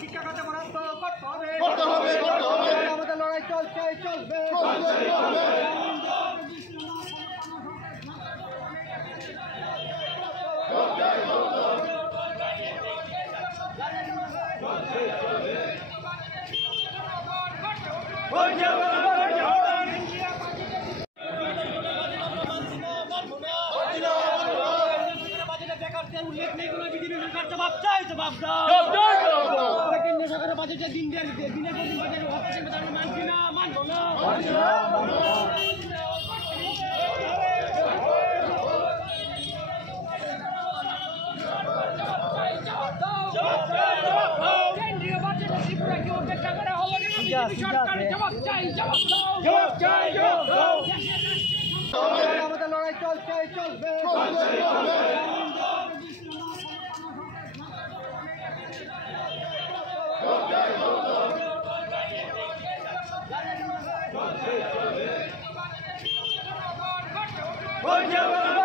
শিক্ষা খাতে বরাদ্দ করতে হবে, আমাদের লড়াই চলছে চলবে। উল্লেখ নেই কোনো বিজেপি সরকার জবাব চাই, জবাব দাও। কেন্দ্রীয় সরকারের বাজেটের দিনের পর দিন বাজেট হচ্ছে, আমরা মানছি না, মানবো না। কেন্দ্রীয় বাজেটে ত্রিপুরাকে উপেক্ষা করা হলো কেন? বিজেপি সরকার জবাব চাই, জবাব দাও, জবাব চাই, জবাব দাও। আমাদের লড়াই চলছে চলবে। Oh, yeah.